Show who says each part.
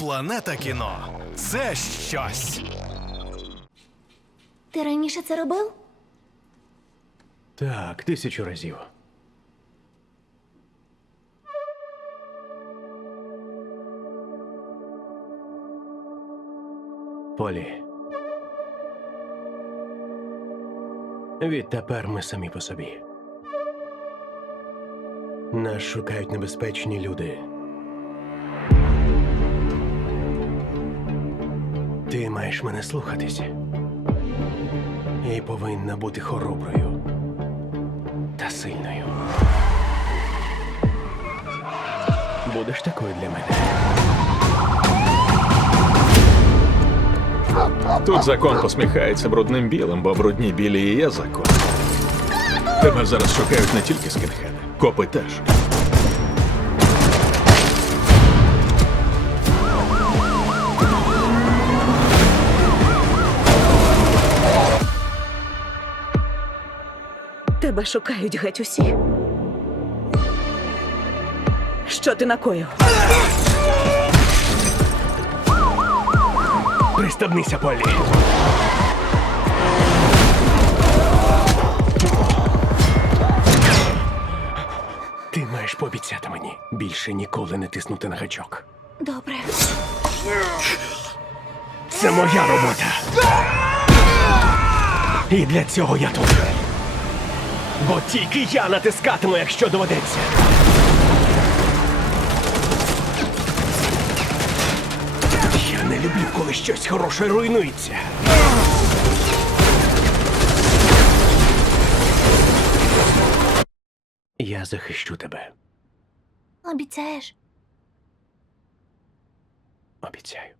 Speaker 1: Планета кіно це щось.
Speaker 2: Ти раніше це робив?
Speaker 3: Так, тисячу разів. Полі. Відтепер ми самі по собі. Нас шукають небезпечні люди. Маєш мене слухатися. І повинна бути хороброю та сильною. Будеш такою для мене.
Speaker 4: Тут закон посміхається брудним білим, бо брудні білі і є закон. Тебе зараз шукають не тільки скінхеди, копи теж.
Speaker 5: Тебе шукають геть усі. Що ти накоїв?
Speaker 3: Пристебнися, Полі. Ти маєш пообіцяти мені більше ніколи не тиснути на гачок.
Speaker 2: Добре.
Speaker 3: Це моя робота. І для цього я тут. Бо тільки я натискатиму, якщо доведеться. Я не люблю, коли щось хороше руйнується. Я захищу тебе.
Speaker 2: Обіцяєш?
Speaker 3: Обіцяю.